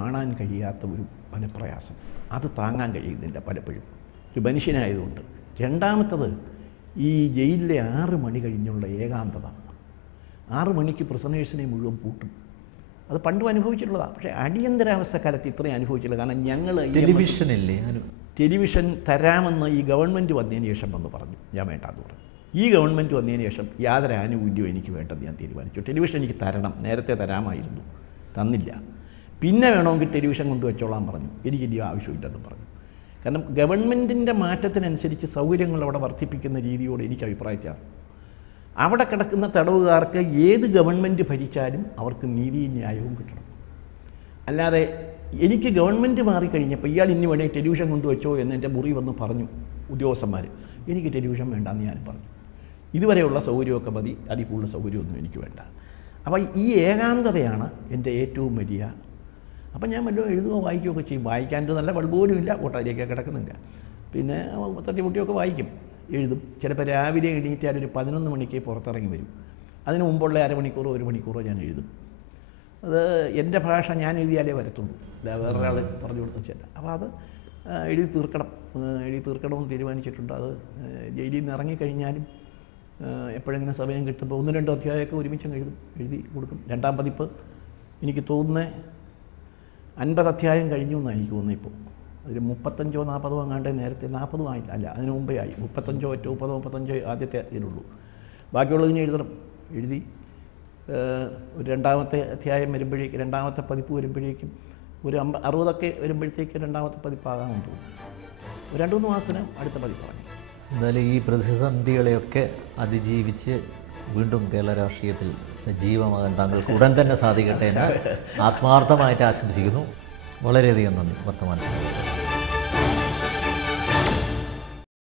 കാണാൻ കഴിയാത്ത ഒരു മനപ്രയാസം, അത് താങ്ങാൻ കഴിയുന്നില്ല പലപ്പോഴും ഒരു മനുഷ്യനായതുകൊണ്ട്. രണ്ടാമത്തത് ഈ ജയിലിലെ 6 മണി കഴിഞ്ഞുള്ള ഏകാന്തത. 6 മണിക്ക് പ്രിസണേഴ്സിനെ മുഴുവൻ പൂട്ടും. അത് പണ്ടും അനുഭവിച്ചിട്ടുള്ളതാണ്. പക്ഷേ അടിയന്തരാവസ്ഥക്കാലത്ത് ഇത്രയും അനുഭവിച്ചില്ല. കാരണം ഞങ്ങൾ ടെലിവിഷൻ തരാമെന്ന് ഈ ഗവൺമെൻറ് വന്നതിന് ശേഷം വന്ന് പറഞ്ഞു. ഞാൻ വേണ്ടാന്ന് പറഞ്ഞു. ഈ ഗവൺമെൻറ് വന്നതിന് ശേഷം യാതൊരു ആനുകൂല്യവും എനിക്ക് വേണ്ടെന്ന് ഞാൻ തീരുമാനിച്ചു. ടെലിവിഷൻ എനിക്ക് തരണം, നേരത്തെ തരാമായിരുന്നു, തന്നില്ല. പിന്നെ വേണമെങ്കിൽ ടെലിവിഷൻ കൊണ്ടുവച്ചോളാൻ പറഞ്ഞു. എനിക്കിനി ആവശ്യമില്ലെന്ന് പറഞ്ഞു. കാരണം ഗവൺമെൻറ്റിൻ്റെ മാറ്റത്തിനനുസരിച്ച് സൗകര്യങ്ങൾ അവിടെ വർദ്ധിപ്പിക്കുന്ന രീതിയോട് എനിക്ക് അഭിപ്രായത്തിലാണ്. അവിടെ കിടക്കുന്ന തടവുകാർക്ക് ഏത് ഗവൺമെൻറ് ഭരിച്ചാലും അവർക്ക് നീതിയും ന്യായവും കിട്ടണം. അല്ലാതെ എനിക്ക് ഗവൺമെൻറ് മാറിക്കഴിഞ്ഞപ്പോൾ ഇയാൾ ഇനി വേണമെങ്കിൽ ടെലിവിഷൻ കൊണ്ടുവച്ചോ എന്ന് എൻ്റെ മുറി വന്ന് പറഞ്ഞു ഉദ്യോഗസ്ഥന്മാർ. എനിക്ക് ടെലിവിഷൻ വേണ്ടാന്ന് ഞാൻ പറഞ്ഞു. ഇതുവരെയുള്ള സൗകര്യമൊക്കെ മതി, അതിൽ കൂടുതൽ സൗകര്യമൊന്നും എനിക്ക് വേണ്ട. അപ്പോൾ ഈ ഏകാന്തതയാണ് എൻ്റെ ഏറ്റവും വലിയ. അപ്പം ഞാൻ വല്ലതും എഴുതുകയോ വായിക്കുകയൊക്കെ ചെയ്യും. വായിക്കാൻ്റെ നല്ല ബൾബ് പോലും ഇല്ല, കോട്ടയിലേക്ക് കിടക്കുന്നില്ല. പിന്നെ തട്ടിമുട്ടിയൊക്കെ വായിക്കും, എഴുതും. ചിലപ്പോൾ രാവിലെ എണീറ്റാൽ ഒരു 11 മണിക്ക് പുറത്തിറങ്ങി വരും. അതിന് മുമ്പുള്ള 1/2 മണിക്കൂറോ 1 മണിക്കൂറോ ഞാൻ എഴുതും. അത് എൻ്റെ ഭാഷ ഞാൻ എഴുതിയാലേ വരത്തുള്ളൂ, അല്ല വേറൊരാൾ പറഞ്ഞു കൊടുത്തില്ല. അപ്പോൾ അത് എഴുതി തീർക്കണമെന്ന് തീരുമാനിച്ചിട്ടുണ്ട്. അത് ജയിലിൽ നിന്ന് ഇറങ്ങിക്കഴിഞ്ഞാലും എപ്പോഴെങ്കിലും സമയം കിട്ടുമ്പോൾ 1-2 അധ്യായമൊക്കെ ഒരുമിച്ച് എഴുതി കൊടുക്കും. 2ാം പതിപ്പ് എനിക്ക് തോന്നുന്നത് 50 അധ്യായം കഴിഞ്ഞു എന്നാണ് എനിക്ക് തോന്നുന്നത്. ഇപ്പോൾ ഒരു 35-ഓ 40-ഓ അങ്ങാണ്ടേ, നേരത്തെ 40 ആയില്ല, അല്ല അതിന് മുമ്പേ ആയി. 35-ഓ 35 ആദ്യത്തെ ഇതിലുള്ളൂ. ബാക്കിയുള്ളതിന് എഴുതി ഒരു 2ാമത്തെ അധ്യായം വരുമ്പോഴേക്കും, 2ാമത്തെ പതിപ്പ് വരുമ്പോഴേക്കും ഒരു 60 വരുമ്പോഴത്തേക്ക് 2ാമത്തെ പതിപ്പാകാമെന്ന് തോന്നുന്നു. ഒരു 2-3 മാസത്തിന് അടുത്ത പതിപ്പാണ്. എന്തായാലും ഈ പ്രതിസന്ധികളെയൊക്കെ അതിജീവിച്ച് വീണ്ടും കേരള രാഷ്ട്രീയത്തിൽ സജീവമാകാൻ താങ്കൾക്ക് ഉടൻ തന്നെ സാധിക്കട്ടെ എന്ന് ആത്മാർത്ഥമായിട്ട് ആശംസിക്കുന്നു. വളരെയധികം നന്ദി വർത്തമാനം.